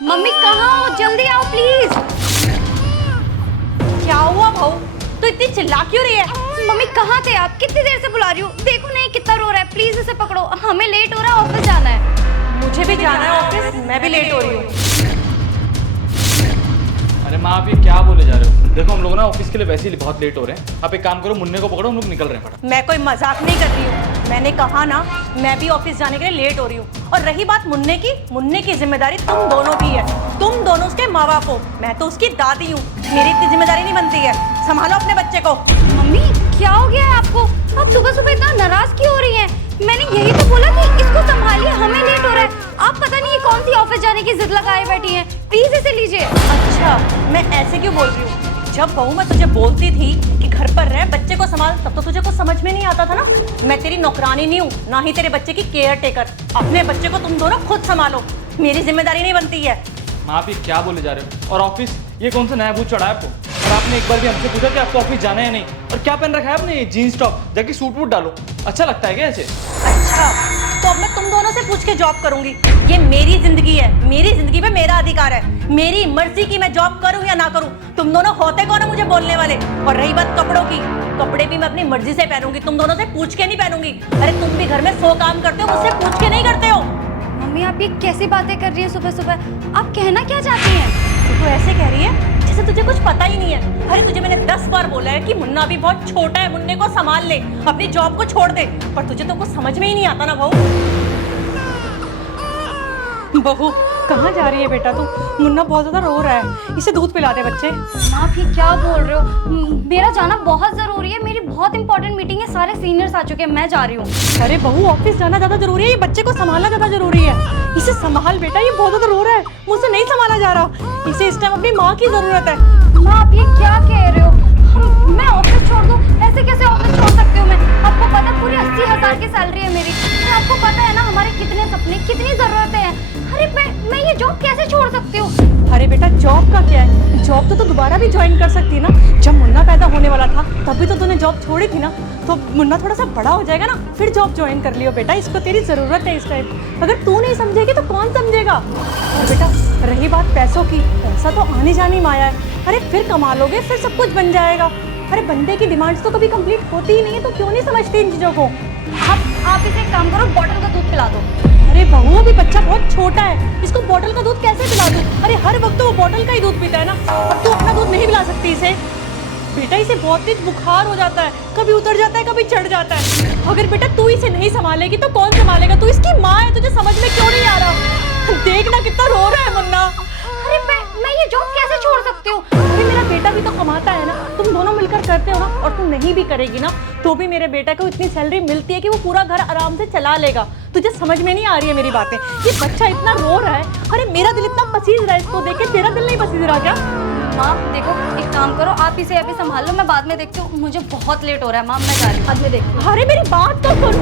Mummy कहाँ हो? जल्दी आओ प्लीज। क्या हुआ भाऊ, तो इतनी चिल्ला क्यों रही है? मम्मी कहाँ थे आप? कितनी देर से बुला रही हूँ। देखो नहीं कितना रो रहा है। प्लीज उसे पकड़ो, हमें लेट हो रहा है, ऑफिस जाना है। मुझे भी जाना है ऑफिस, मैं भी लेट हो रही हूँ। अरे माँ आप ये क्या बोले जा रहे हो? देखो हम लोग ना ऑफिस के लिए वैसे ही बहुत लेट हो रहे हैं। आप एक काम करो, मुन्ने को पकड़ो, हम लोग निकल रहे हैं फटाफट। मैं कोई मजाक नहीं कर रही हूँ। मैंने कहा ना, मैं भी ऑफिस जाने के लिए लेट हो रही हूँ। और रही बात मुन्ने की जिम्मेदारी तुम दोनों की है। तुम दोनों उसके माँ बाप हो, मैं तो उसकी दादी हूँ। मेरी इतनी जिम्मेदारी नहीं बनती है। संभालो अपने बच्चे को। मम्मी क्या हो गया है आपको? आप सुबह सुबह इतना नाराज क्यों हो रही हैं? मैंने यही तो बोला कि इसको संभालिए, हमें लेट हो रहा है। आप पता नहीं ये कौन सी ऑफिस जाने की जिद लगाए बैठी हैं। प्लीज इसे लीजिए। अच्छा, मैं ऐसे क्यों बोल रही हूँ? जब बहू मैं तुझे बोलती थी कि घर पर रह, बच्चे को संभाल, तब तो तुझे कुछ समझ में नहीं आता था ना। मैं तेरी नौकरानी नहीं हूँ, ना ही तेरे बच्चे की केयर टेकर। अपने बच्चे को तुम दोनों खुद संभालो, मेरी जिम्मेदारी नहीं बनती है। माँ आप ये क्या बोले जा रहे हो? और ऑफिस, ये कौन सा नया भूत चढ़ा है आपको? और आपने एक बार भी हमसे पूछा कि आपको ऑफिस जाना है या नहीं? और क्या पहन रखा है आपने? जीन्स टॉप, जाके सूट वूट डालो। अच्छा लगता है क्या ऐसे? अच्छा, तो अब मैं तुम दोनों से पूछ के जॉब करूंगी। ये मेरी जिंदगी है, मेरी जिंदगी पे मेरा अधिकार है। मेरी मर्जी की मैं जॉब करूं या ना करूं। तुम दोनों होते कौन है मुझे बोलने वाले? और रही बात कपड़ों की, कपड़े भी मैं अपनी मर्जी से पहनूंगी, तुम दोनों से पूछ के नहीं पहनूंगी। अरे तुम भी घर में 100 काम करते हो, मुझसे पूछ के नहीं करते हो। मम्मी आप ये कैसी बातें कर रही है सुबह सुबह? आप कहना क्या चाहती हैं? तू ऐसे कह रही है जैसे तुझे कुछ पता ही नहीं है। अरे तुझे मैंने 10 बार बोला है कि मुन्ना भी बहुत छोटा है, मुन्ने को संभाल ले, अपनी जॉब को छोड़ दे, पर तुझे तो कुछ समझ में ही नहीं आता ना बहू। बहू कहाँ जा रही है बेटा तू? मुन्ना बहुत ज्यादा रो रहा है, इसे दूध पिला दे बच्चे। आप ये क्या बोल रहे हो? मेरा जाना बहुत जरूरी है, मेरी बहुत इंपॉर्टेंट मीटिंग है, सारे सीनियर्स आ चुके हैं, मैं जा रही हूँ। अरे बहू ऑफिस जाना ज्यादा जरूरी है, ये बच्चे को संभालना ज्यादा जरूरी है। इसे संभाल बेटा, ये बहुत ज्यादा रो रहा है, मुझसे नहीं संभाला जा रहा। इसे इस टाइम अपनी माँ की जरूरत है। माँ आप ये क्या कह रहे हो? मैं ऑफिस छोड़ दूँ? ऐसे कैसे ऑफिस छोड़ सकती हूँ मैं? आपको पता है पूरी 80,000 की सैलरी है मेरी। आपको पता है ना हमारे कितने सपने, कितनी जरूरतें हैं। अरे मैं ये जॉब कैसे छोड़ सकती हूँ? अरे बेटा जॉब का क्या है? जॉब तो दोबारा भी ज्वाइन कर सकती है ना। जब मुन्ना पैदा होने वाला था तभी तो तूने जॉब छोड़ी थी ना। तो मुन्ना थोड़ा सा बड़ा हो जाएगा ना, फिर जॉब ज्वाइन कर लियो बेटा, इसको तेरी जरूरत है इस टाइम। अगर तू नहीं समझेगी तो कौन समझेगा? और बेटा रही बात पैसों की, पैसा तो आने जाने माया है। अरे फिर कमा लोगे, फिर सब कुछ बन जाएगा। अरे बंदे की डिमांड्स तो कभी कंप्लीट होती ही नहीं है, तो क्यों नहीं समझती इन चीजों को? आप इसे एक काम करो, बॉटल का दूध पिला दो। अरे बहू अभी बच्चा बहुत छोटा है, इसको बॉटल का दूध कैसे पिला दूं? अरे हर वक्त तो वो बॉटल का ही दूध पीता है ना, अब तू अपना दूध नहीं पिला सकती इसे। बेटा इसे बहुत तेज बुखार हो जाता है, कभी उतर जाता है कभी चढ़ जाता है। अगर बेटा तू इसे नहीं संभालेगी तो कौन संभालेगा? तू इसकी माँ है, तुझे समझ में क्यों नहीं आ रहा? देख ना कितना रो रहा है मुन्ना। अरे मैं ये जॉब कैसे छोड़ सकती हूँ? अरे मेरा बेटा भी तो कमाता है ना, तुम दोनों मिलकर करते हो ना। और तुम नहीं भी करेगी ना तो भी मेरे बेटा को इतनी सैलरी मिलती है कि वो पूरा घर आराम से चला लेगा। तुझे समझ में नहीं आ रही है मेरी बातें? ये बच्चा इतना रो रहा है, अरे मेरा दिल इतना पसीज रहा है इसको देख के, तेरा दिल नहीं पसीज रहा क्या? माँ देखो एक काम करो, आप इसे अभी संभाल लो, मैं बाद में देखती हूँ। मुझे बहुत लेट हो रहा है माँ, मैं जा रही हूँ, बाद में देखती हूँ। अरे मेरी बात तो सुन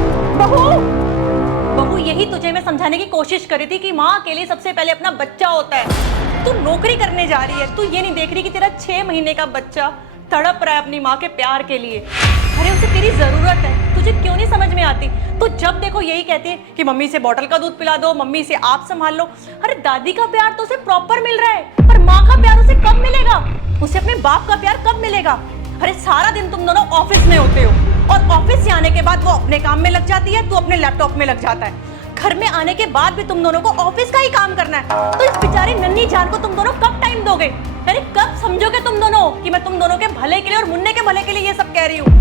बहू, यही तुझे मैं समझाने की कोशिश करी थी कि माँ के लिए सबसे पहले अपना बच्चा होता है। तू नौकरी करने जा रही है, तू ये नहीं देख रही कि तेरा 6 महीने का बच्चा तड़प रहा है अपनी माँ के प्यार के लिए। अरे उसे तेरी जरूरत है, तुझे क्यों नहीं समझ में आती? तो जब देखो यही कहती है कि मम्मी से बॉटल का दूध पिला दो, मम्मी से आप संभाल लो। अरे दादी का प्यार तो उसे प्रॉपर मिल रहा है, पर माँ का प्यार उसे कब मिलेगा? उसे अपने बाप का प्यार कब मिलेगा? अरे सारा दिन तुम दोनों ऑफिस में होते हो, और ऑफिस से आने के बाद वो अपने काम में लग जाती है, तू अपने लैपटॉप में लग जाता है। घर में आने के बाद भी तुम दोनों को ऑफिस का ही काम करना है। तो इस बेचारी नन्ही जान को तुम दोनों कब टाइम दोगे? अरे कब समझोगे तुम दोनों कि मैं तुम दोनों के भले के लिए और मुन्ने के भले के लिए ये सब कह रही हूँ?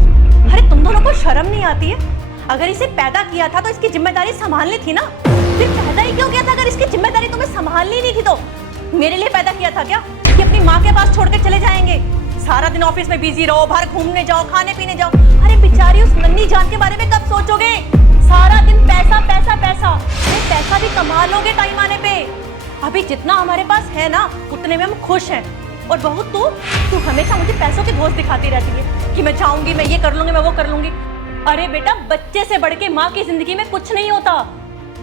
अरे तुम दोनों को शर्म नहीं आती है? अगर इसे पैदा किया था तो इसकी जिम्मेदारी संभालनी थी ना। फिर पैदा ही क्यों किया था अगर इसकी जिम्मेदारी तुम्हें संभालनी नहीं थी तो? मेरे लिए पैदा किया था क्या कि अपनी माँ के पास छोड़ के चले जाएंगे? सारा दिन ऑफिस में बिजी रहो, बाहर घूमने जाओ, खाने पीने जाओ। अरे बेचारी उस नन्ही जान के बारे में कब सोचोगे? सारा दिन पैसा पैसा पैसा। अरे पैसा भी कमा लोगे टाइम आने पे। अभी जितना हमारे पास है ना उतने में हम खुश हैं। और बहू तू हमेशा मुझे पैसों के घोष दिखाती रहती है कि मैं जाऊंगी, मैं ये कर लूंगी, मैं वो कर लूंगी। अरे बेटा बच्चे से बढ़ के माँ की जिंदगी में कुछ नहीं होता।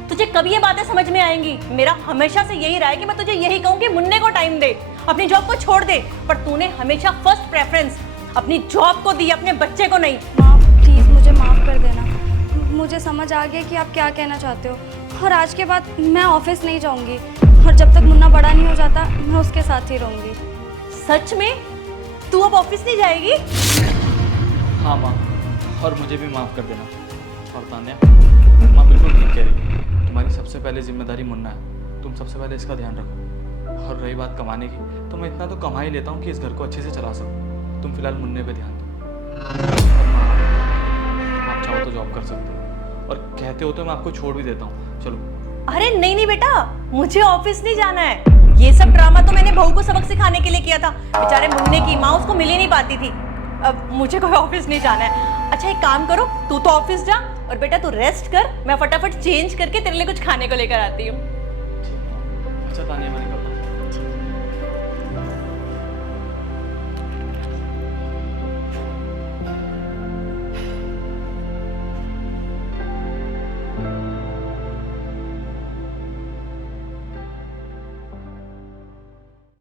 तुझे कभी ये बातें समझ में आएंगी? मेरा हमेशा से यही रहा है कि मैं तुझे यही कहूँ कि मुन्ने को टाइम दे, अपनी जॉब को छोड़ दे, पर तूने हमेशा फर्स्ट प्रेफरेंस अपनी जॉब को दी, अपने बच्चे को नहीं। माँ प्लीज मुझे माफ कर देना, मुझे समझ आ गया कि आप क्या कहना चाहते हो। और आज के बाद मैं ऑफिस नहीं जाऊंगी और जब तक मुन्ना बड़ा नहीं हो जाता मैं उसके साथ ही रहूंगी। सच में? तू अब ऑफिस नहीं जाएगी? हाँ माँ, और मुझे भी माफ़ कर देना। और तान्या, माँ बिल्कुल ठीक कह रही है। तुम्हारी सबसे पहले जिम्मेदारी मुन्ना है, तुम सबसे पहले इसका ध्यान रखो। और रही बात कमाने की, तो मैं इतना तो कमा ही लेता हूँ कि इस घर को अच्छे से चला सकूँ। तुम फिलहाल मुन्ने पे ध्यान दो। और माँ, आप चाहो तो जॉब कर सकते हो, और कहते हो तो मैं आपको छोड़ भी देता हूँ। चलो। अरे नहीं नहीं बेटा, मुझे ऑफिस नहीं जाना है। ये सब ड्रामा तो मैंने बहू को सबक सिखाने के लिए किया था। बेचारे मुन्ने की माँ उसको मिल ही नहीं पाती थी। अब मुझे कोई ऑफिस नहीं जाना है। अच्छा एक काम करो, तू तो ऑफिस जा और बेटा तू रेस्ट कर, मैं फटाफट चेंज करके तेरे लिए कुछ खाने को लेकर आती हूँ। अच्छा तान्या,